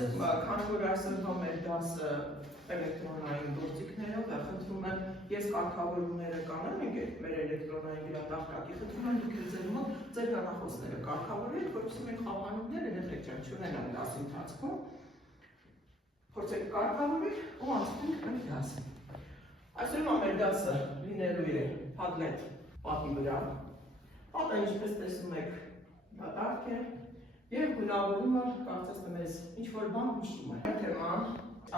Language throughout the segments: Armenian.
Քանի որ այսօրվա մեր դասը էլեկտրոնային գործիքներով է, խնդրում եմ, ես կարգավորումները կանեմ, մենք մեր էլեկտրոնային գրատախտակի խնդրում եմ դուք ձեր մոտ ձեր հեռախոսները կարգավորեք, որպեսզի մենք խափանումներ էլեկտրիքյան չունենանք դասի ընթացքում, փորձեք կարգավորել ու անցնենք մեր դասը։ Այսօրվա մեր դասը լինելու է Padlet պատի վրա։ Պատը, ինչպես տեսնում եք, դատարկ է և գունավորումը կարծես թե մեզ ինչ-որ բան հուշում է։ Թեման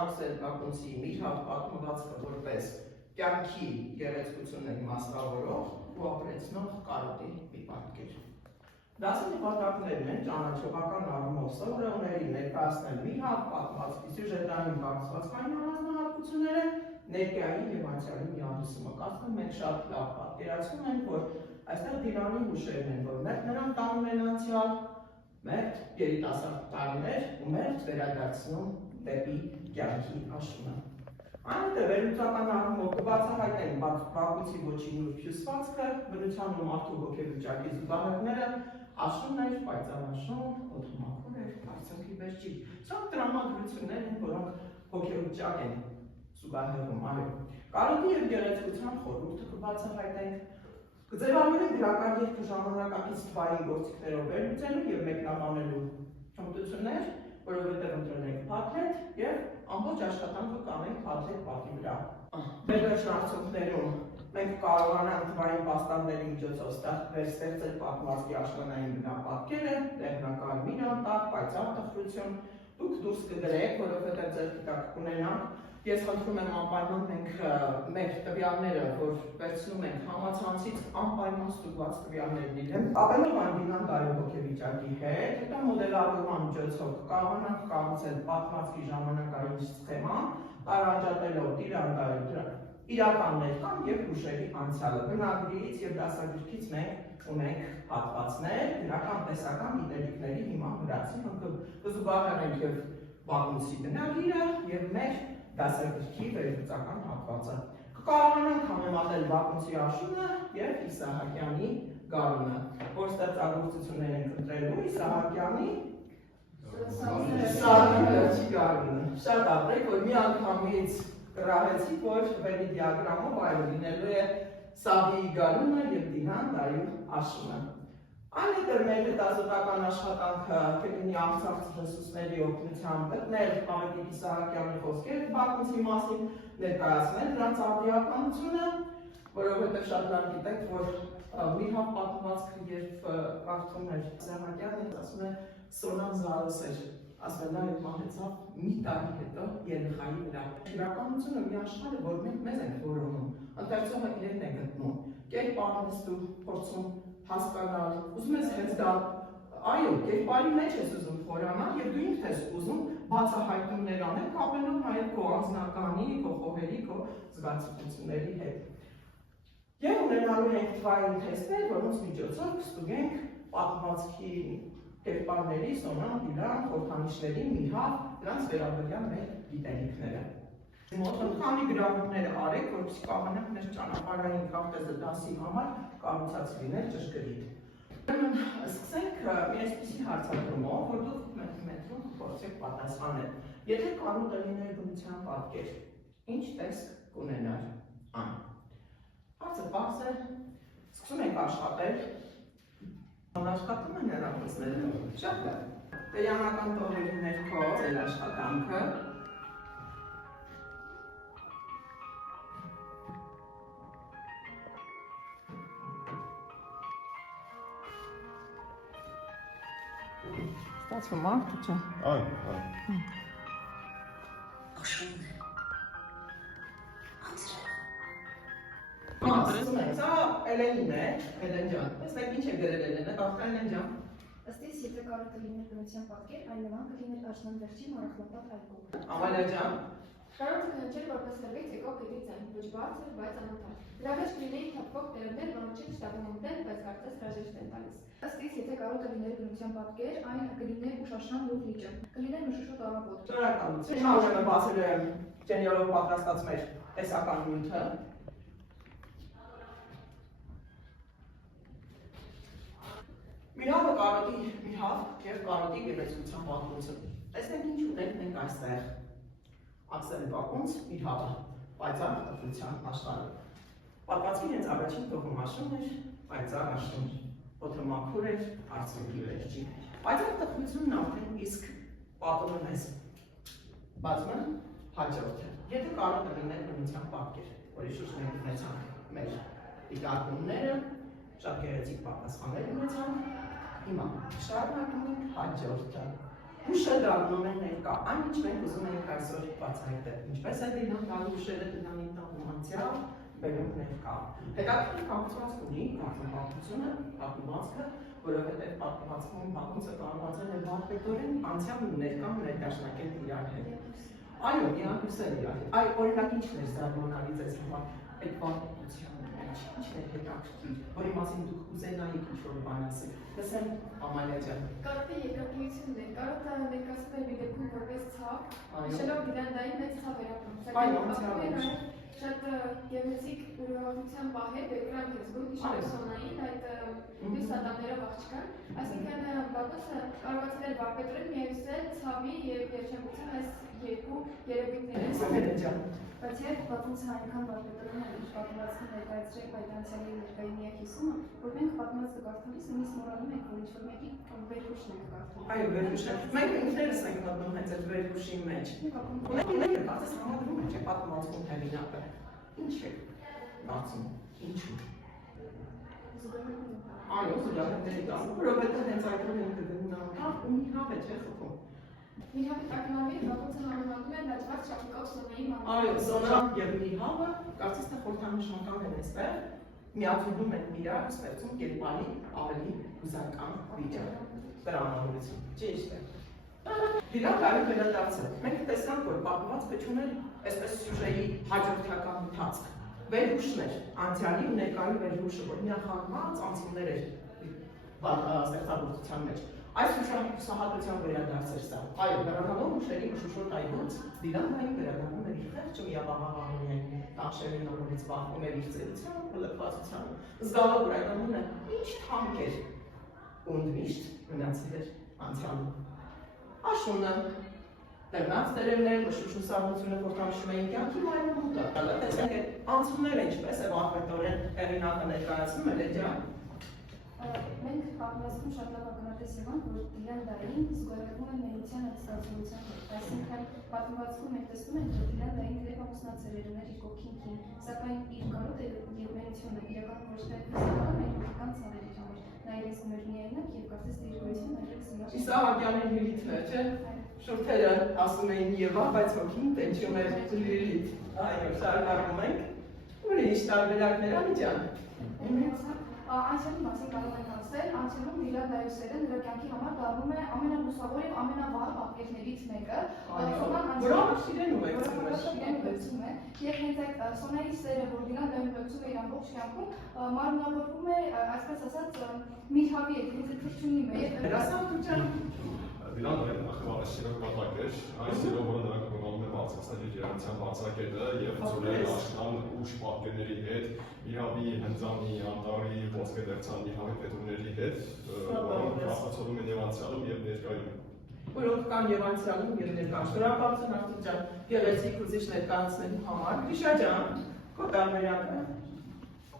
Աքսել Բակունցի Միրհավ պատմվածքը որպես կյանքի գեղեցկությունը իմաստավորող ու ապրեցնող կարոտի մի պատկեր։ Դասի նպատակներն են ճանաչողական առումով սովորողներին ներկայացնել Միրհավ պատմվածքի սյուժետային կառուցվածքային առանձնահատկությունները, ներկայային և անցյալի միահյուսումը։ Կարծում եմ մենք շատ լավ պատկերացնում ենք, որ այստեղ Դիլանի հուշերն են, որ մերթ նրան տանում են անցյալ, մերթ երիտասարդ տարիներ ու մերթ վերադարձնում դեպի կյանքի հաշվումը։ Այնուհետև վերլուծական առումով կբացահայտենք Բակունցի ոճի նուրբ հյուսվածքը, բնության ու մարդու հոգեվիճակի զուգահեռները, աշուններ, պայծառաշուն, օդումաքուր էր, արցունքի վերջի։ Սրանք տրամադրություններ են, որոնք հոգեվիճակ են զուգահեռում, այո։ Կարոտի և գեղեցկության խորհուրդը կբացահայտենք, կձևավորենք գրական երգը ժամանակակից թվային գործիքներով վերլուծելու և մեկնաբանելու հմտություններ, որովհետև ընտրենք Padlet և ամբողջ աշխատանքը կանենք Padlet պատի վրա։ Վերջ արդյունքներում մենք կարողանանք թվային պաստառների միջոցով ստեղծել պատմվածքի աշնանային բնապատկերը, լեռնակարմիր անտառ, պայծառ տխրություն, դուք դուրս կգրեք, որովհետև ձեր տակ կունենանք։ Ես խնդրում եմ անպայման մենք մեր տվյալները, որ վերցնում ենք համացանցից, անպայման ստուգված տվյալներ լինեն։ Ապելով անդինան դարու հոգեվիճակի հետ, հետո մոդելավորման միջոցով կարողանանք կառուցել պատմվածքի ժամանակային սխեման, տարանջատելով տիրանդայու իրական ներկան և հուշերի անցյալը։ Բնագրից և դասագրքից մենք ունենք հատվածներ, գրական տեսական գիտելիքների հիման վրա։ Կզուգահեռենք և Բակունցի բնագիրը և մեր դասագրքի վերլուծական հատվածը։ Կկարողանանք համեմատել Բակունցի աշունը և Իսահակյանի գարունը, որ ստեղծագործություններ ենք ընտրելու Իսահակյանի Սարի վերջի գարունը։ Շատ ապրեք, որ մի անգամից կռահեցիք, որ վերի դիագրամով այո լինելու է Սավիի գարունը և Դիլան դարու աշունը։ Այնուհետև մեր հետազոտական աշխատանքը կլինի արցախցի ռեսուրսների օգնությամբ գտնել Ավետիք Իսահակյանի խոսքերը Բակունցի մասին, ներկայացնել դրանց արդիականությունը, որովհետև շատ լավ գիտեք, որ Միրհավ պատմվածքը երբ կարդում էր Իսահակյանը, ասում է Սոնան զարս էր, ասում է նա հետ մահեցավ մի տարի հետո երեխայի վրա։ Իրականությունը մի աշխարհ է, որ մենք մեզ ենք որոնում, ընթերցողը իրեն է գտնում, կերպարն ես դու փորձում հասկանալ, ուզում ես հենց դա, այո, կերպարի մեջ ես ուզում խորանալ և դու ինքդ ես ուզում բացահայտումներ անել, կապելով նաև քո անձնականի, քո խոհերի, քո զգացողությունների հետ։ Եվ ունենալու ենք թվային թեստեր, որոնց միջոցով կստուգենք պատմվածքի կերպարների, Սոնան, Դիլան, խորհրդանիշների, Միրհավ, դրանց վերաբերյալ մեր գիտելիքները։ Մոտ քանի գրավումներ արեք, որպեսզի կարողանանք մեր ճանապարհային քարտեզը դասի համար կառուցած լինել ճշգրիտ։ Սկսենք մի այսպիսի հարցադրումով, որ դուք մետրում փորձեք պատասխանել։ Եթե կարոտը լիներ բնության պատկեր, ինչ տեսք կունենար այն։ Հարցը պարզ է, սկսում ենք աշխատել։ Աշխատում են հեռախոսները։ Շատ լավ։ Տերյանական տողերի ներքո ձեր աշխատանքը։ Ստացվում է, թե չէ։ Այո։ Աշունն է։ Անձրև։ Սա Էլենին է, Էլեն ջան։ Տեսնեք ինչ է գրել Էլենը, բախտա Էլեն ջան։ Ըստ իս, եթե կարոտը լիներ բնության պատկեր, այն նման կլիներ աշնան վերջին մառախլապատ այգու։ Ամալիա ջան։ Կարոտը կհնչեր որպես լրիվ եկող գետի ձայն, ոչ բարձր, բայց անընդհատ։ Դրա մեջ կլինեին թափվող տերևներ, որոնք չի շտապում ընկնել, բայց կարծես հրաժեշտ են տալիս։ Ըստ իս, եթե կարոտը լիներ բնության պատկեր, այն կլիներ ուշաշան լուր լիճը, կլիներ մշուշոտ առավոտ։ Շնորհակալություն։ Հիմա ուժը բացել եմ ջենիորով պատրաստած մեր տեսական նյութը։ Միրհավը կարոտի Միրհավ և կարոտի գեղեցկության պատմություն։ Տեսնենք ինչ ունենք մենք այստեղ։ Աքսել բակոնց իր հավը, պայծառ տպության աշխարհը։ Պատմածքի հենց առաջին կողմ աշուն էր, պայծառ աշուն, օդը մաքուր էր, արծիվի վերջին։ Պայծառ տպությունն արդեն իսկ պատմում ես։ Բացումը հաջորդը։ Եթե կարող է լինել բնության պատկեր, որի շուրջ մենք ունեցանք մեր դիտարկումները, շատ գեղեցիկ պատասխաններ ունեցանք, հիմա շարունակում ենք հաջորդը։ Հուշը դառնում է ներկա, այն ինչ մենք ուզում ենք այսօր բացահայտել, ինչպես է դիլան տալու հուշերը դինամիկ տանում անցյալ, բերում ներկա։ Հետաքրքիր կապվածք ունի պատմվածքը, որովհետև պատմվածքում պատմությունը կառուցված է վարպետորեն անցյալն ու ներկան ներդաշնակել իրար հետ։ Այո, միակուսել իրար հետ։ Այ օրինակ ինչն է զարմանալի ձեզ համար այդ պատմության մեջ, ինչն է հետաքրքիր, որի մասին դուք կուզենայիք ինչ-որ բան ասել։ Լսեմ Ամալիա ջան։ Կարոտը երկրագիտությունն է, կարոտը ներկայացնում է մի դեպքում որպես ցավ, հիշելով Դիլանդայի մեծ ցավերապրում, սակայն շատ գեղեցիկ ուրախության պահեր բերկրան հեզգում, հիշելով Սոնային այդ մյուս ադամներով աղջկան, այսինքն Բակոսը կարողացել էր վարպետորեն միայնացնել ցավի և երջանկության այս երկու երևույթները։ Բայց երբ պատմությունը այնքան վարպետորեն է, ինչ պատմվածքը ներկայացրեք այդ անցյալի ներկայի միակիսումը, որ մենք պատմվածքը կարդալիս նույնիսկ մոռանում ենք, որ ինչ-որ մեկի վերհուշն ենք կարդում։ Այո, վերհուշը։ Մենք ինքներս ենք մտնում հենց այդ վերհուշի մեջ։ Մենք կարծես համադրում ենք պատմվածքում հեղինակը։ Ինչ է բացում, ինչու։ Այո, զուգահեռների տան, որովհետև հենց այդով ենք գտնվում ու մի հավ է չէ խփում։ Միհավի տակնամիր Բակոսը համեմատում են լաջված շապիկով Սոնայի մանր։ Այո, Սոնա և Միհավը կարծես թե խորհրդանշական են այստեղ, միավորվում են իրար, ստեղծում կերպարի ավելի հուզական վիճակ, տրամադրություն, ճիշտ է։ Դիլան կարելի վերադարձել։ Մենք տեսանք, որ պատմվածքը չուներ այսպես սյուժեի հաջորդական ընթացք։ Վերհուշներ, անցյալի ու ներկայի վերհուշը, որ միախառնված անցումներ էր ստեղծագործության մեջ։ Այս հուսահատության վերադարձ էր սա։ Այո, վերանալով հուշերի մշուշոտ այգուց, Դիլանդային վերադառնում էր իր խեղճը միաբաղաղ անունյանի տանշերի նորից բախվում էր իր ծերության ու լքվածությանը։ Զգալով որ այդ անունը ինչ թանկ էր ու ընդմիշտ մնացել էր անցյալում։ Աշունը, տեղնած տերևներ, մշուշուսառությունը խորհրդանշում էին կյանքի մայրամուտը։ Հələ տեսեք այդ անցումները ինչպես է վարպետորեն հեղինակը ներկայացնում է Լեջան։ Մենք պատմվածքում շատ լավ ակնհայտ եղանք, որ Դիլանդային զուգահեռվում է մենության այդ ստացողության հետ։ Այսինքն պատմվածքում մենք տեսնում ենք, որ Դիլանդային դեպ ամուսնացել էր ուներ իր կողքին, սակայն իր կարոտը և մենությունը իրական ոչ թե ֆիզիկական, այլ հոգեկան ցավերի համար։ Նա երեսում էր միայնակ և կարծես թե իր գոյությունը այլևս հիմար։ Իսահակյանի Լիլիթն է, չէ՞։ Շուրթերը ասում էին Եվա, բայց հոգին տենչում էր Լիլիթ։ Այո, շարունակում ենք։ Ուրիշ տարբերակներ անի ջան։ Անցյալի մասին կարող ենք ասել, անցյալում Դիլանդայոսերը նրա կյանքի համար դառնում է ամենալուսավոր և ամենավառ պատկերներից մեկը։ Որոնք սիրենում եք ցույցում է, և հենց այդ Սոնայի սերը, որ Դիլանդայում բացում է իր ամբողջ կյանքում, մարմնավորվում է, այսպես ասած, Միհավի հետ, հենց այդ թշնունի մեջ։ Հրասանության Դիլանդային նախավարը սիրող կատակ էր, այն սիրով, որը նրանք գնալում է բացասների ջերմության բացակետը և ծորել աշխան ուշ պատկերների հետ, Միհավի, Հնձանի, Անտարի, Ոսկեդերցանի, Միհավի պետունների հետ, որոնք արտացոլում են և անցյալում և ներկայում։ Որոնք կան և անցյալում և ներկայում։ Շնորհակալություն Արտուր ջան, գեղեցիկ ուզիչ ներկայացնելու համար։ Գրիշա ջան, քո տարբերակը։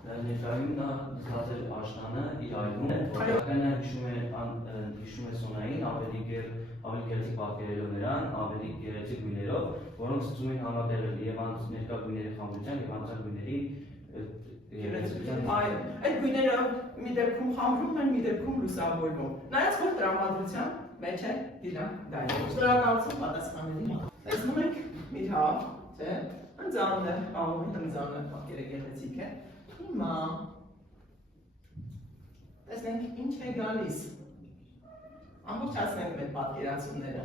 Ներկայում նա զգացել աշնանը իր այգուն է, որովհետև նա հիշում է Սոնային ավելի գեղեցիկ պատկերելով նրան, ավելի գեղեցիկ գույներով, որոնք ստում են համատեղել և ներկա գույների խամրության և անցյալ գույների գեղեցկության։ Այո, այդ գույները մի դեպքում խամրում են, մի դեպքում լուսավորվում։ Նայած որ տրամադրության մեջ է Դիլանդայը։ Շնորհակալություն պատասխանների համար։ Տեսնում եք Միհավ, չէ՞, Հնձանն է, կարող է Հնձանը պատկերը գեղեցիկ է։ Հիմա տեսնենք ինչ է գալիս։ Ամբողջացնենք մեր պատկերացումները։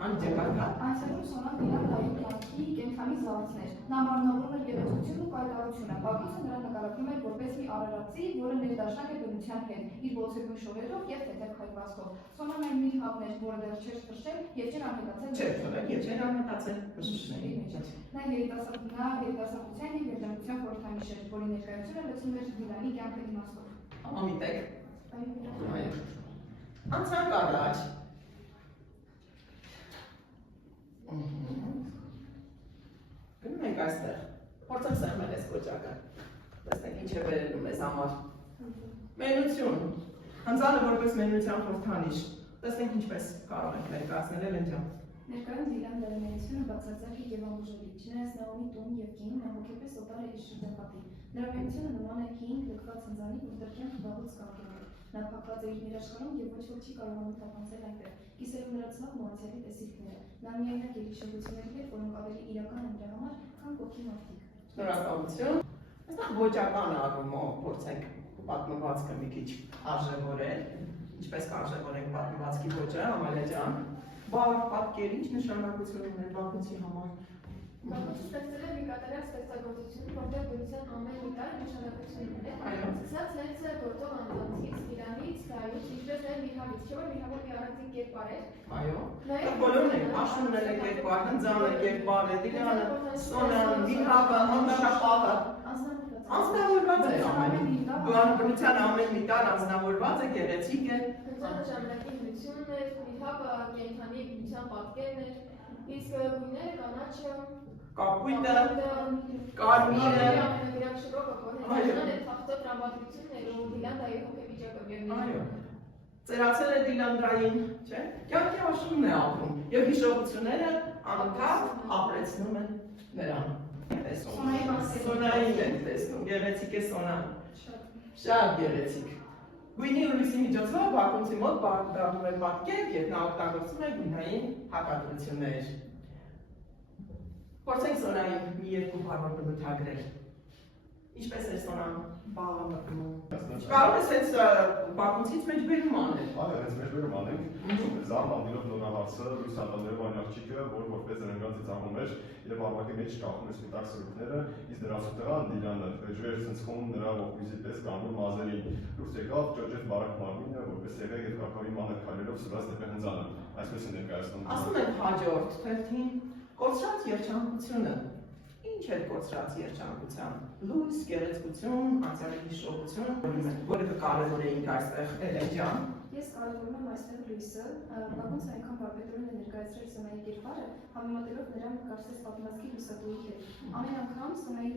Անջակակա։ Անցյալում Սոնան Դիլանդայի կյանքի կենդանի զարդներ։ Նա մարմնավորում էր գեղեցկությունն ու կայտարությունը։ Բակոսը նրան նկարագրում էր որպես մի արարածի, որը ներդաշնակ է բնության հետ, իր ոսկեգույն շողերով և թեթև քայլվածքով։ Սոնան այն Միհավն էր, որը դեռ չէր թռչել և չէր անհետացել մշուշների մեջ։ Նա երիտասարդության և երջանկության խորհրդանիշ էր, որի ներկայությունը լցնում էր Դիլանի կյանքը իմաստով։ Ամիտեք։ Անցանք առաջ։ այստեղ։ Փորձենք սեղմել այս կոճակը։ Տեսնենք ինչ է վերելում մեզ համար։ Մենություն։ Հնձանը որպես մենության խորհրդանիշ։ Տեսնենք ինչպես կարող ենք ներկայացնել Էլեն ջան։ Ներկայում Դիլան դարեմենությունը բացարձակ է եւ ամբողջովի, չնայած նա ունի տուն եւ կին, նա հոգեպես օտար է իր շրջապատին։ Նրա մենությունը նման է հին լքված հնձանի, որտեղ կյանքը վաղուց կանգնել է։ Նա փակված է իր ներաշխարհում եւ ոչ ոք չի կարողանում թափանցել այնտեղ։ Կիսելու նրա ցավն ու անցյալի տեսիլքները։ Նա միայնակ է հիշողությունների հետ, որոնք ավելի իրական են նրա համար, քան կողքի մարդիկ։ Շնորհակալություն։ Այստեղ ոճական առումով փորձենք պատմվածքը մի քիչ արժևորել։ Ինչպես կարժևորենք պատմվածքի ոճը, Ամալիա ջան։ Բաղ պատկեր ինչ նշանակություն ունեն Բաքունցի համար։ Բաքունցը ստեղծել է մի կատարյալ ստեղծագործություն, որտեղ բնության ամեն մի տար նշանակություն ունի։ Սկսած հենց գործող անձանցից, Դիլանից, Դայուց, ինչպես նաև Միհավից, չէ՞ որ Միհավը մի առանձին կերպար էր։ Այո։ Բոլորն են, Աշունն էլ է կերպար, Հնձանը կերպար է, Դիլանը, Սոնան, Միհավը, Անշապահը։ Անձնավորված է ամեն։ Բնության ամեն մի տար անձնավորված է, գեղեցիկ է։ Հնձանը ժամանակի բնությունն էր, Միհավը կենդանի բնության պատկերն էր, իսկ գույները կանաչը, Կապույտը, կարմիրը։ ամենագրակ շրոկը, որ հնձանն է թախտը տրամադրությունն էր ու Դիլանդայի հոգեվիճակը Այո։ Ծերացել է Դիլանդրային, չէ՞։ Կյանքի աշունն է ապրում եւ հիշողությունները անընդհատ ապրեցնում են նրան։ Սոնային ենք տեսնում, գեղեցիկ է Սոնան։ Շատ գեղեցիկ։ Գույնի ու լույսի միջոցով Բաքունցի մոտ դառնում է պատկեր եւ նա օգտագործում է գույնային հակադրություններ։ Փորձենք Սոնային մի երկու բառով բնութագրել։ Ինչպես է Սոնան բաղը մտնում։ Կարող ես այս Բաքունցից մեջբերում անել։ Այո, այս մեջբերում անենք։ Զարմանալով նորահարցը լույս հատաններով այն աղջիկը, որ որպես զրնգած ծիծաղում էր եւ արմատի մեջ կախում էր սպիտակ սրուկները, իսկ դրանց տղան Դիլանը ջուր ցնցում նրա ողբույզի պես կանգնում մազերին։ Դուրս եկավ ճոճեց բարակ մարմինը, որպես եղել եւ կակավի մանր քայլերով սրած դեպի Հնձանը։ Այսպես է ներկայացնում։ Ասում են հաջորդ թերթին կորցրած երջանկությունը։ Ինչ է կորցրած երջանկության։ Լույս, գեղեցկություն, անցյալի հիշողություն, որը կարևորեինք այստեղ Էլեն ջան։ Ես կարևորում եմ այստեղ լույսը, Բաքունցը այնքան բարբետորեն է ներկայացրել Սոնայի կերպարը, համեմատելով նրան կարծես պատմվածքի լուսատուի հետ։ Ամեն անգամ Սոնայի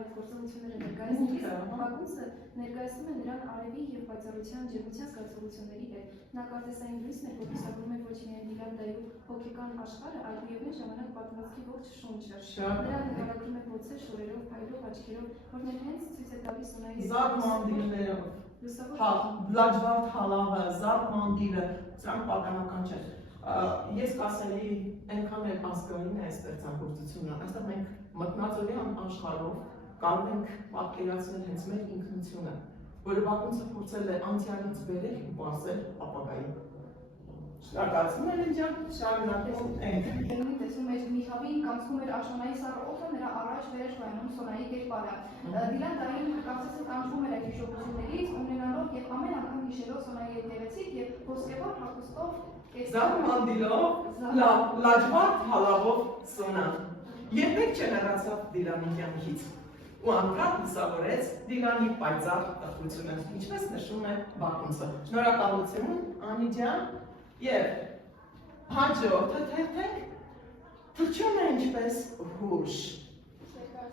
այդ գործողությունները ներկայացնելիս Բաքունցը ներկայացնում է նրան արևի եւ պայծառության, ջերմության զգացողությունների հետ։ Նա կարծես այն լույսն է, որ լուսավորում է ոչ միայն Դիլանդայի հոգեկան աշխարհը, այլ միևնույն ժամանակ պատմվածքի ողջ շունչը։ Նրան նկարագրում է ոցեր, շորերով, փայլող աչքերով, որ մեր հենց ցույց է տալիս Սոնայի Զարմանդիլներով։ Հա, լաջվարդ հալավը, զարմանդիլը, սրանք պատահական չէ։ Ես կասեի, այնքան էլ ազգային է այս ստեղծագործությունը։ Այստեղ մենք մտնածորյան աշխարհով կարող ենք պատկերացնել հենց մեր ինքնությունը, որը Բաքունցը փորձել է անցյալից բերել ու բարձել ապագային։ Շնորհակալություն Էլեն ջան, շարունակենք ենք։ Դերունի տեսնում էր Միհավին, կանցնում էր Աշոնայի սառը օդը, նրա առաջ վեր շվայնում Սոնայի կերպարը։ Դիլանդային կարծես տանջվում էր այդ հիշողություններից, ունենալով եւ ամեն անգամ հիշելով Սոնայի եկեղեցիկ եւ ոսկեվոր հագուստով Զարմանդիլով, լաջվարդ հալավով Սոնան։ Երբեք չհեռացավ Դիլանի կյանքից ու անդրադառ լուսավորեց Դիլանի պայծառ տխրությունը, ինչպես նշում է Բաքունցը։ Շնորհակալություն Անի ջան եւ հաջորդը թերթենք թրջում է ինչպես հուշ։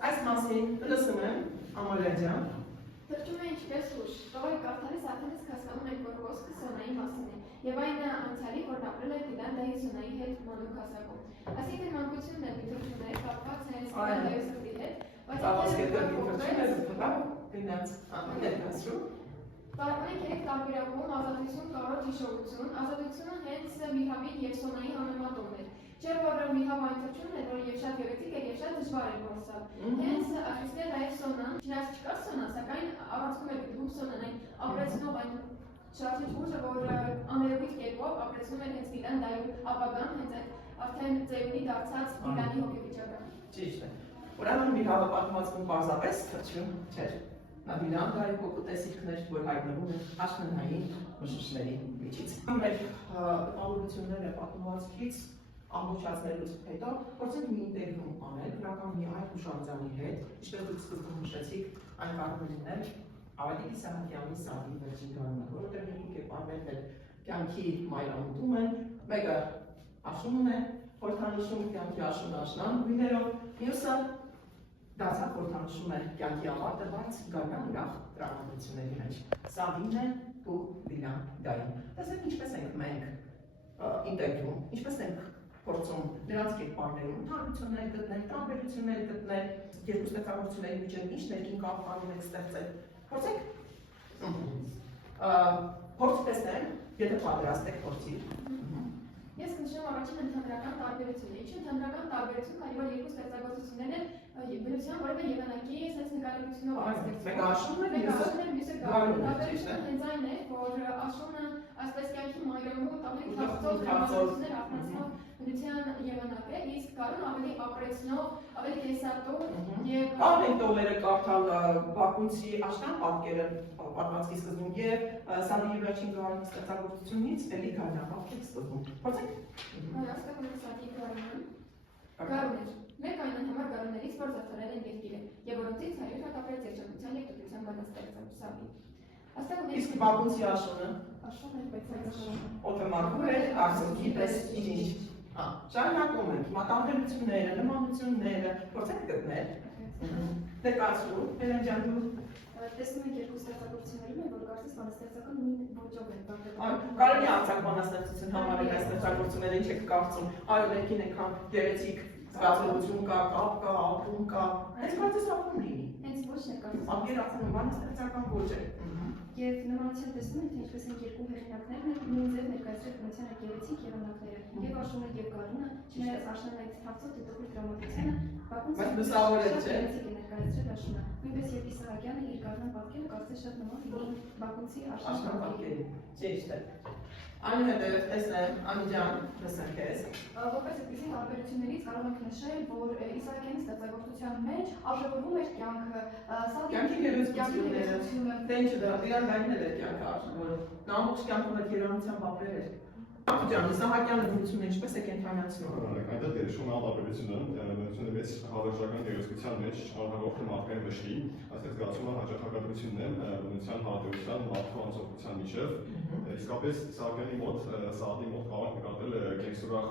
Այս մասին լսում եմ Ամալիա ջան։ Թրջում է ինչպես հուշ։ Տողի կարդալիս արդեն իսկ հասկանում եք, որ խոսքը Սոնայի մասին է եւ այն անցյալի, որն ապրել է Դիլանդայի Սոնայի հետ մանուկ հասակում։ Այսինքն մանկությունն է դիտություններ կապված հենց Դիլանդայի սրտի հետ, բայց Տարբերակ երեք տարբերակում ազատություն, կարոտ հիշողություն, ազատությունը հենց Միհավին եւ Սոնայի համեմատումն էր։ Չէ՞ որ Միհավը այն թրջումն էր, որ եւ շատ գեղեցիկ էր եւ շատ դժվար էր որսալ։ Հենց այսպես նաեւ Սոնան, չնայած չկա Սոնան, սակայն առանցքում է դու Սոնան այն ապրեցնող այն շարժիչ ուժը, որ աներևույթ կերպով ապրեցնում էր հենց Դիլանդայի ապագան, հենց այդ արդեն ծերունի դարձած Դիլանի հոգեվիճակը։ Ճիշտ է։ Ուրեմն Միհավը պատմվածքում պարզապես թրջում չէր։ Նա Դիլանդայի փոքրտեսիքներ, որ հայտնվում են աշնանային մշուշների միջից։ Մեր տպավորությունները պատմվածքից ամբողջացնելուց հետո փորձենք մի ինտեգրում անել, բնական մի այլ հուշարձանի հետ, ինչպես դուք սկզբում նշեցիք, այն կարող է լինել Ավետիքի Սահակյանի Սարի վերջին գարունը, որովհետև երկու կերպարներ էլ կյանքի մայրամուտում են, մեկը աշունն է, խորհրդանիշում կյանքի աշուն աշնան գույներով, մյուսը դարձավ խորհրդանշում է կյանքի ավարտը, բայց գարնան ուրախ տրամադրությունների մեջ։ Սադին է ու Դիլանդային։ Տեսեք ինչպես ենք մենք ինտեգրում, ինչպես ենք փորձում նրանց կերպարներում ընդհանրություններ գտնել, տարբերություններ գտնել, երկու ստեղծագործությունների միջև ինչ ներքին կապ եք ստեղծել։ Փորձեք փորձ տեսնել, եթե պատրաստ եք փորձի։ Ես կնշեմ առաջին ընդհանրական տարբերությունը։ Ինչ ընդհանրական տարբերություն կա, որ երկու ստեղծագործությունները բնության որևէ եղանակի sense նկարագրությունով Մեկ աշունն է, մյուսը գարունը։ Տարբերությունը հենց այն է, որ աշունը այսպես կյանքի մայրամուտ ավելի թափծող դրամատուրգներ արտնացնող բնության եղանակ է, իսկ գարունը ավելի ապրեցնող, ավելի կենսատու եւ Կարող ենք տողերը կարդալ Բաքունցի աշնան պատկերը պատմվածքի սկզբում եւ Սադիի վերջին գարունի ստեղծագործությունից էլի գարնապատկի սկզբում։ Փորձենք։ այստեղ ունենք Սադիի գարուններ։ Մեկ այն անհամար գարուններից, որ զարդարել են երկիրը եւ որոնցից 100 հատ ապրեց երջանկության եւ տգնության բանաստեղծը Սադի։ Այստեղ ունենք Իսկ Բաքունցի աշունը աշուն է, բայց օտոմատուր է, արսունքի պես ինչ։ Շարունակում ենք մատանելությունները, նմանությունները, փորձենք գտնել։ Ներկայացրու, Հելեն դու Տեսնում ենք երկու ստեղծագործություններում, որ կարծես բանաստեղծական նույն ոճով են տարբերվում։ Կարելի է անցակ բանաստեղծություն համարել այս ստեղծագործությունները, ինչ եք կարծում։ Այո, ներքին անգամ գեղեցիկ զգացողություն կա, կապ կա, ապրում կա։ Հենց կարծես ապրում լինի։ Հենց ոչ ներկայացնում։ Պատկերացնում բանաստեղծական ոճ է։ Եվ նմանության տեսնում ենք, թե ինչպես են երկու հեղինակներն նույն ձև ներկայացրել բնության գեղեցիկ եղանակները։ Եվ աշունը եւ գարունը, չնայած աշնանը այդ թափծող դիտողի դրամատուրգիան, Բաքունցը ներկայացրել աշունը։ Նույնպես եւ Իսահակյանը իր գարնան պատկերը կարծես շատ նման լինի Բաքունցի աշնան պատկերին։ Ճիշտ է։ Այնուհետև տեսնեմ, Անիջան, լսենք քեզ։ Որպես այդպիսի տարբերություններից կարող ենք նշել, որ Իսահակյանի ստեղծագործության մեջ արժևորվում էր կյանքը, Կյանքի գերեզգությունները, թե ինչը դրա Դիլանդային էլ է կյանքը արժևորում։ Նա ամբողջ կյանքում այդ երանությամբ ապրել էր։ Ջան, Իսահակյանը բնությունը ինչպես է կենտրոնացնում։ Այնտեղ դերշում ալտաբերությունը, բնությունը մեծ հավերժական գեղեցկության մեջ անհաղորդի մարդկային մշտի, այստեղ զգացումը հաճախակադրությունն է բնության հարաբերության մարդու անձնության միջև։ Իսկապես Իսահակյանի մոտ, Սադի մոտ կարող նկատել կենսուրախ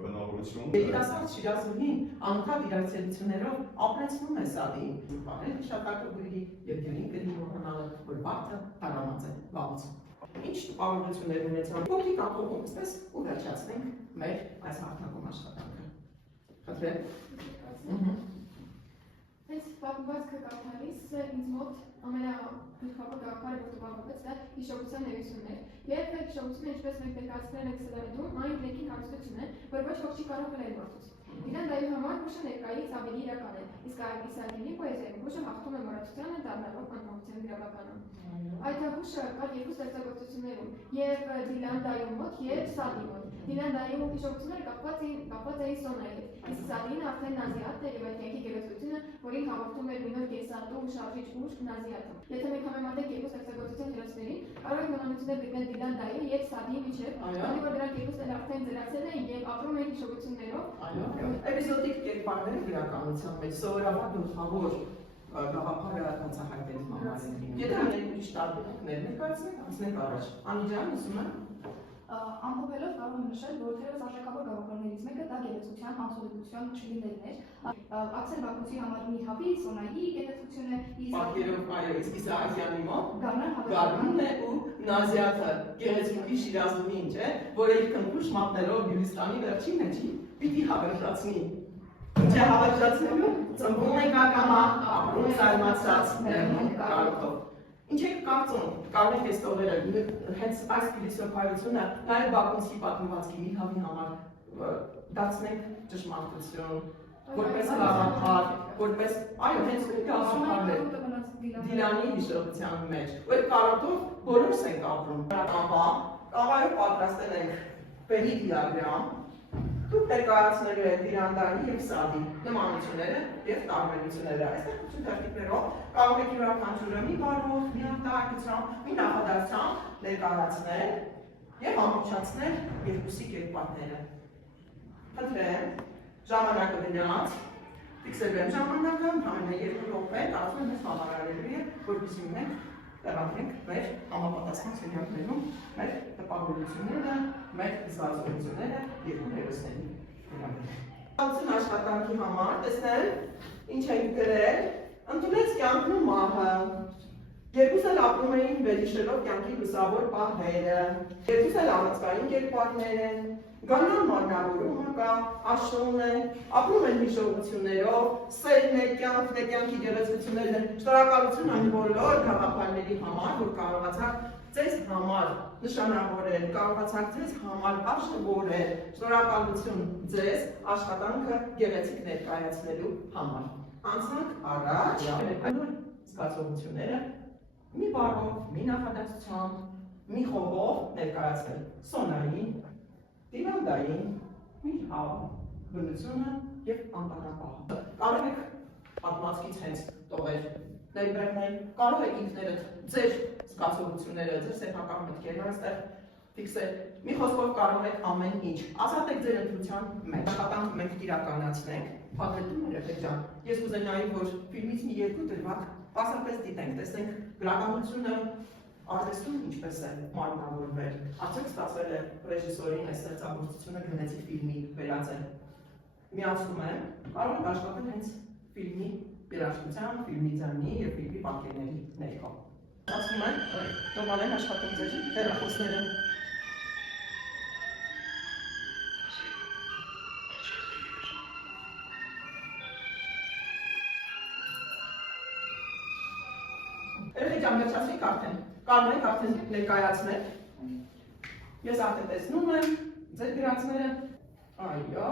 բնավորություն։ Երիտասարդ Շիրազուհին անընդհատ իր այցելություններով ապրեցնում է Սադիին։ Բաներ հիշատակը գրի եւ դյունին գրի մոռանալը, որ բարդը հարամած է վաղուց։ Ինչ տպավորություններ ունեցան, փոքրիկ ապօրում ստես ու վերջացնենք մեր այս հարթակում աշխատանքը։ Խնդրեմ։ Հենց պատմվածքը կարդալիս ինձ մոտ ամենագլխավոր գաղափարը, որ տպավորվեց, դա հիշողության ներությունն էր։ Երբ այդ հիշողությունը, ինչպես մենք ներկայացնել ենք սլայդում, այն ներքին հարստություն է, որ ոչ ոք չի կարող գրել գործից։ Դիլանդայի համար հուշը ներկայից ավելի իրական է, իսկ Իսահակյանի պոեզիայում հուշը հաղթում է մոռացությանը, դառնալով անմահության գրավականը։ Այդ հուշը կար երկու ստեղծագործություններում, եւ Դիլանդայում մոտ եւ Սադի մոտ։ Դիլանդայում հիշողությունները կապված էին Սոնայի հետ, իսկ Սադին արդեն Նազիաթն էր եւ այդ կյանքի գեղեցկությունը, որին հաղորդում էր մի նոր կենսատու ու շարժիչ ուժ Նազիաթը։ Եթե մենք համեմատենք երկու ստեղծագործության հերոսներին, կարող ենք նմանություններ գտնել Դիլանդայի եւ Սադիի միջեւ, քանի որ դրանք երկուսն էլ արդեն ծրացել են եւ ապրում են հիշողություններով։ Էպիզոդիկ կերպարները գրականության մեջ սովորաբար գլխավոր գաղափարը բացահայտելու համար են լինում։ Եթե ունենք ուրիշ տարբերակներ ներկայացնենք, անցնենք առաջ։ Անիջան, ուսում եմ։ Ամփոփելով կարող եմ նշել, որ թերևս արժեքավոր գաղափարներից մեկը դա գեղեցկության, անցողության չլինելն էր։ Աքսել Բաքունցի համար Միհավի, Սոնայի գեղեցկությունը, Պատկերով այո, իսկ Իսահակյանի մոտ Գարնան է ու Նազիաթը գեղեցկուհի Շիրազուհին, չէ, որը իր քնքուշ մատներով Գյուլիստանի վերջին էջի պիտի հավերժացնի։ Ինչ է հավերժացնելու։ Ծնվում ենք ակամա, ապրում զարմացած, ներմունք կարողով։ Ինչ եք կարծում, կարող եք այս տողերը, հենց այս փիլիսոփայությունը, նաև Բաքունցի պատմվածքի Միհավի համար դարձնենք ճշմարտություն, որպես գաղափար, որպես, այո, հենց գաղափարն է Դիլանի հիշողության մեջ, ու այդ կարոտով բոլորս ենք ապրում։ Ապա, կաղայով պատրաստել ենք բերի դիագրամ, դուք ներկայացնելու եք Դիլանդայի և Սադի նմանությունները և տարբերությունները։ Այստեղ ցուցակներով կարող եք յուրաքանչյուրը մի բառով, մի արտահայտությամբ, մի նախադասությամբ ներկայացնել և ամբողջացնել երկուսի կերպարները։ Խնդրեմ, ժամանակը գնաց, ֆիքսելու եմ ժամանակը, համենայն 2 րոպե, կարծում եմ բավարարելու է, որպեսզի մենք տեղադրենք մեր համապատասխան սենյակներում մեր տպավորությունները, մեր զգացողությունները երկու հերոսների։ Ալցին աշխատանքի համար տեսնել Ինչ ենք գրել, ընդունեց կյանքն ու մահը, երկուս էլ ապրում էին վերհիշելով կյանքի լուսավոր պահերը, երկուս էլ առանցքային կերպարներ են, գանան մարմնավորումը կա, աշխուն է, ապրում են հիշողություններով, սերն է, կյանքն է, կյանքի գեղեցկություններն են, շնորհակալություն այն բոլոր գաղափարների համար, որ կարողացաք ձեզ համար նշանավորել, կարողացաք ձեզ համար աշխատել, շնորհակալություն ձեզ աշխատանքը գեղեցիկ ներկայացնելու համար։ Անցանք առաջ, զգացողությունները մի բառով, մի նախադասությամբ, մի խոհով ներկայացնել Սոնային, Տիվանդային, Միրհավ, բնությունը և անտառապահը։ Կարող եք պատմվածքից հենց տողեր ներբեռնել, կարող եք ինքներդ ձեր զգացողությունները, ձեր սեփական մտքերն այստեղ ֆիքսել։ Մի խոսքով կարող եք ամեն ինչ։ Ազատ եք ձեր ընտրության մեջ։ Աշխատանք մենք կիրականացնենք, Փաթեթները Պետրան։ Ես կուզենայի, որ ֆիլմից մի երկու դրվագ պարզապես դիտենք, տեսնենք գրականությունը արվեստում ինչպես է մարմնավորվել։ Արդյոք ստացվել է ռեժիսորին այս ստեղծագործությունը գնեցի ֆիլմի վերածել։ Միացնում եմ, կարող եք աշխատել հենց ֆիլմի երաժշտության, ֆիլմի ձայնի և ֆիլմի պատկերների ներքո։ Ասում եմ, նորմալ են աշխատում ձեր հեռախոսները։ Երեխեք ամեջացրիք արդեն, կարող եք արդեն ներկայացնել։ Ես արդեն տեսնում եմ ձեր գրածները, այո,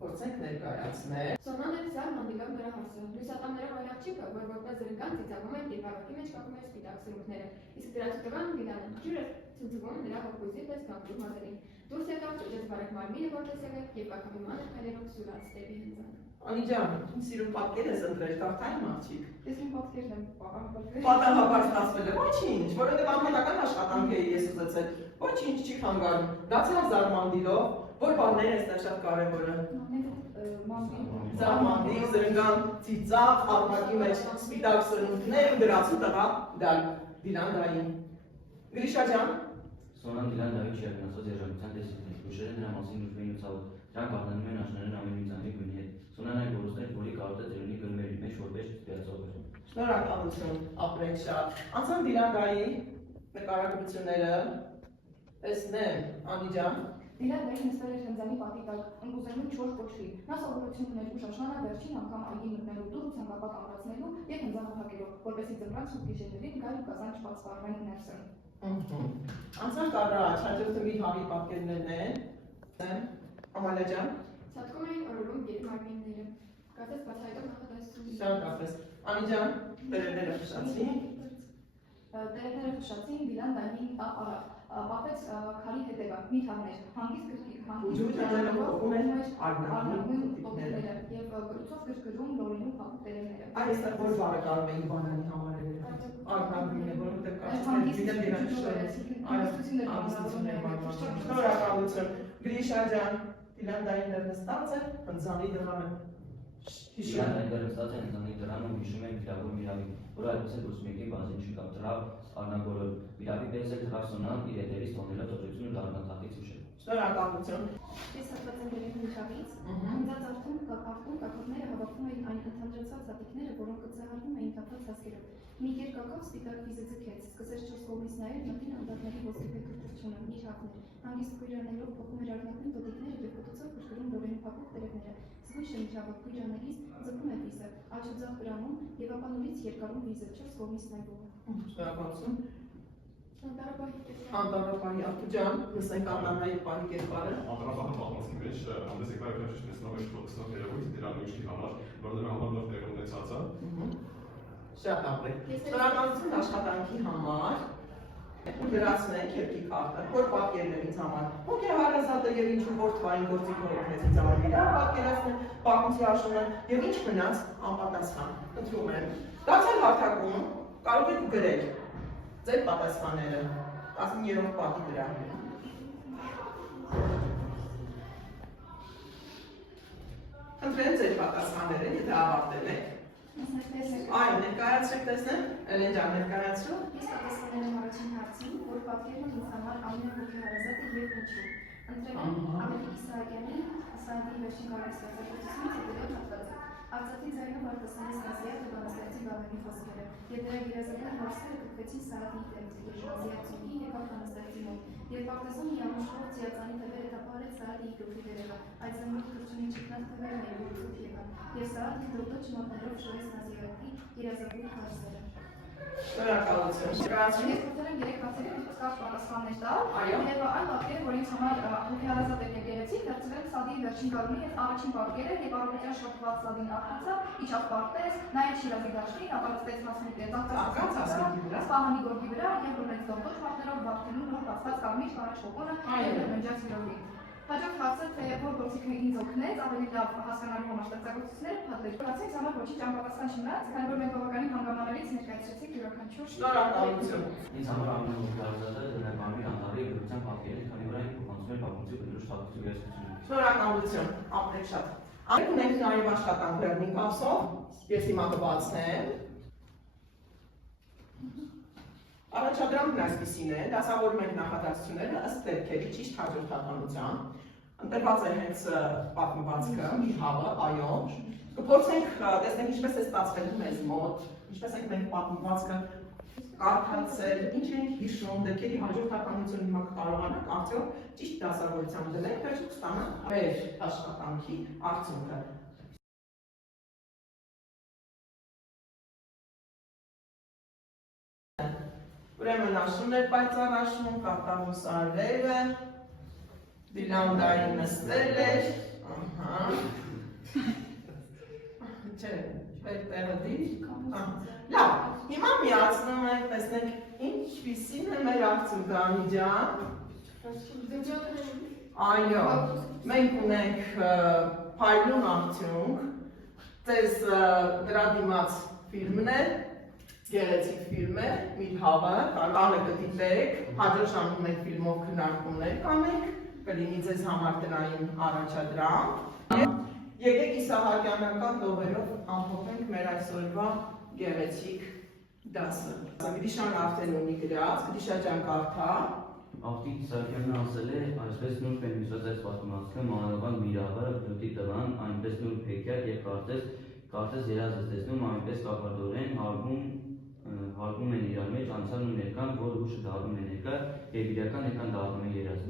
փորձենք ներկայացնել։ Սոնան էր սար հանդիպեմ նրա հարցը։ Լուսատամներով այն աղջիկը, որ որպես զրնգան ծիծաղում էր դիպարակի մեջ կապում էր սպիտակ սրունքները, իսկ դրանց տղան Միլանը ջուրը ցնցվում նրա հոգուզի պես կանգնում մազերին։ Դուրս եկավ ճոճեց բարակ մարմինը որպես եղեք և կակավիման էր քայլերով սուրաց դեպի հենձան։ Անի ջան, սիրուն պատկեր ես ընտրել, կարթային աղջիկ։ Ես իմ պատկերն եմ պատահաբար։ Պատահաբար ստացվել է, ոչինչ, որովհետև անհատական աշխատանք էի ես ուզեցել, ոչինչ չի խանգարում, դարձյալ զարմանդիլով, որ բառներն է այստեղ շատ կարևորը։ Զարմանդի, զրնգան, ծիծաղ, առնակի մեջ սպիտակ սրունքներ ու դրացու տղա Դիլանդային։ Գրիշա ջան։ Սոնան Դիլանդայի չի ակնասոց երաժշտության տեսիքներ, ուշերը նրա մասին ուժում էին ու ցավոտ, դրանք արտանում են աշնանեն ամեն միծանի գույնի հետ։ Սոնան այն որոշներ, որի կարոտ է ծերունի գնումերի մեջ որպես ստեղծող էր։ Շնորհակալություն, ապրեք շատ։ Անցան Դիլանդայի նկարագրությունները, տեսնեմ, Անի ջան։ Դիլանդային նստել էր հնձանի պատի տակ, ընկուզելու չոր կոչրի։ Նա սովորություն ուներ ուշ աշնանը վերջին անգամ այգի մտնելու դուռ ցանկապատ ամրացնելու և հնձանը փակելով, որպեսզի ձմռան սուր գիշերներին գալ ու կազան չբացվառվեն ներսը։ Անցանք առաջ, հաջորդը մի հավի պատկերներն են։ Ամալիա ջան։ Ցատկում էին օրորում գերմարմինները։ Կարծես բացահայտող նախադասություն։ Շատ կապես։ Անի ջան, տերևները խշացի։ Տերևները խշացին, Դիլանդային տապ առավ, պապեց քարի հետևը, մի թավներ, հանգիստ արնագույն տոպիկները և գրուցով գրգռում լորինում փափուկ տերևները։ Այստեղ որ բառը կարող էի բանանի համարել արնագույն է, որովհետև կարծում շնորհակալություն։ Գրիշա ջան, Դիլանդային դեռ նստած է, հնձանի դրանը Դիլանդային դեռ նստած է հնձանի դրանում ու հիշում են վիրավոր Միրհավին, որը այդպես է դուրս մեկի բազին չկավ դրավ արնագորոլ։ Միրհավի պես է թվավ Սոնան իր հետևից թողնելով ծոծությունը դառնաթախից ուշել։ Շնորհակալություն։ Ես հատված եմ դերին Միրհավից, հնձած արդում կակորդները հավաքվում էին այն ընդհանրացած հատիկները, որոնք կծրահարվում էին թափված հասկերով։ Մի երկակով սպիտակ վիզը ձգեց, սկսեց չորս կողմից նայել մտին անդադների ոսկեփե կրթությունը, Միրհավն էր, հանգիստ քույրաներով փոխում էր արնագույն տոտիկները և կտուցով կրկնում լորենու փափուկ տերևները։ Զգույշ է Միրհավը քույրանելիս ձգում է վիզը, աչքձախ գրանում և ապա նորից երկարում վիզը չորս կողմից նայվողը։ Շնորհակալություն։ Անտառապահի Անտառապահի Արտու ջան, լսենք Անտառայի պահի կերպարը։ Անտառապահը պատմվածքի մեջ հանդես եկավ եւ ճշտեցնող է շփոթեցնող երևույթ դրան ուժի համար, որը դրա համար լավ տեղ ունեցած է։ Շատ ապրեք։ Շնորհակալություն աշխատանքի համար։ Ու դրացնենք երկի քարտը, որ պատկերն է ինձ համար։ Հոգեհարազատ է եւ ինչու որ թվային գործիքով ինձ համար իրար պատկերացնել, պատմության աշունը եւ ինչ մնաց անպատասխան։ Խնդրում եմ։ Դարձյալ հարթակում կարող եք գրել ձեր պատասխանները 13-րդ պատի վրա։ Խնդրեմ ձեր պատասխանները, եթե ավարտել եք։ Այո, ներկայացրեք տեսնեմ, Էլեն ջան, ներկայացրու։ Ես պատասխանել եմ առաջին հարցին, որ պատկերն ինձ համար ամենահոգեհարազատ է և ինչու։ Ընտրել եմ Ամետիկ Իսահակյանի Սայդի վերջին կարակ ստեղծագործությունից հետևյալ հատվածը։ Արցախի ձայնով արտասանեց Ռազիաթը բանաստեղծի Բաղանի խոսքերը, և նրա երազական հորսերը կպվեցին Սարատի Ռազիաթցունի եկավ բանաստեղծի մոտ, և պարտեզում մի ամուշվող ծիածանի թվերը տապարեց Սարատի գլուխի վերևը, այդ զնգուտ կրճունի ճգնած թվերն էին, որ ծուտ եկան, և Սարատի դրոտո չմոտներով շորեց Նազիրյակի երազագույն հարսերը։ Շնորհակալություն։ Ես փորձել եմ 3 հարցերի կարճ պատասխաններ տալ, եւ այն պատկերը, որ ինձ համար հոգեհարազատ է գեղեցիկ, դարձել եմ Սադիի վերջին գարունի հետ առաջին պատկերը եւ առավոտյան շփված Սադին արտացավ, իջավ պարտեզ, նայեց Շիրազի դաշտին, ապարծեց մասնիկը, Սպահանի գորգի վրա եւ ունեց դոկտոր մատներով բախտելու նոր բացված կարմիր առաջ կողմը եւ մնջած իրովի։ Հաջորդ հարցը թե որ գործիքը ինձ օգնեց ավելի լավ հասկանալու համար ստեղծագործությունները փոխել։ Հարցից համար ոչինչ անպատասխան չմնաց, քանի որ մենք բավականին հանգամանալից ներկայացրեցինք յուրաքանչյուր։ Շնորհակալություն։ Ինձ համար ամեն հոգեհարազատը դրամի անտարի գրության պատկերից, քանի որ այն փոխանցում է պատմություն կնոջ թափուտի գերացությունը։ Շնորհակալություն, ապրեք շատ։ Այդ ունենք նաև աշխատանք Լեռնին կապսով, ես հիմա կբացնեմ։ Առաջադրանքն այսպիսին է, դասավորում ենք նախադասությունները ըստ դեպքերի ճիշտ հաջորդականության։ Ընտրված է հենց պատմվածքը, մի հավը, այո։ Կփորձենք տեսնենք ինչպես է ստացվելու մեզ մոտ, ինչպես ենք մենք պատմվածքը կարդացել, ինչ ենք հիշում, դեպքերի հաջորդականությունը հիմա կարողանանք արդյոք ճիշտ դասավորությամբ դնենք, բայց կստանանք մեր աշխատանքի արդյունքը։ Ուրեմն աշուններ պայծառաշուն, կարտավոս արվերը, դիլանդային նստել էր, չէ, այդ տեղը դիր, լավ, հիմա միացնում ենք, տեսնենք ինչպիսին է մեր արդյունքը Անիջան, այո, մենք ունենք փայլուն արդյունք, ձեզ դրա դիմաց ֆիլմն է, գեղեցիկ ֆիլմ է, մի հավը, կարանը կդիտեք, հաջորդ ժամում մենք ֆիլմով քննարկումներ կանենք, կլինի ձեզ համար տնային առաջադրանք։ Եկեք Իսահակյանական տողերով ամփոփենք մեր այսօրվա գեղեցիկ դասը։ Գրիշան արդեն ունի գրած, Գրիշա ջան կարդա։ Աղջիկ Իսահակյանն ասել է, այսպես նուրբ են հյուսած այս պատմվածքը, մանավանդ Միրավը, Բլուտի տղան, այնպես նուրբ հեքիաթ եւ կարծես երազ ես տեսնում, այնպես կապարդորեն հարգում են իրար մեջ անցյալն ու ներկան, որ ուշը դառնում է ներկա եւ իրական ներկան դառնում է երազ։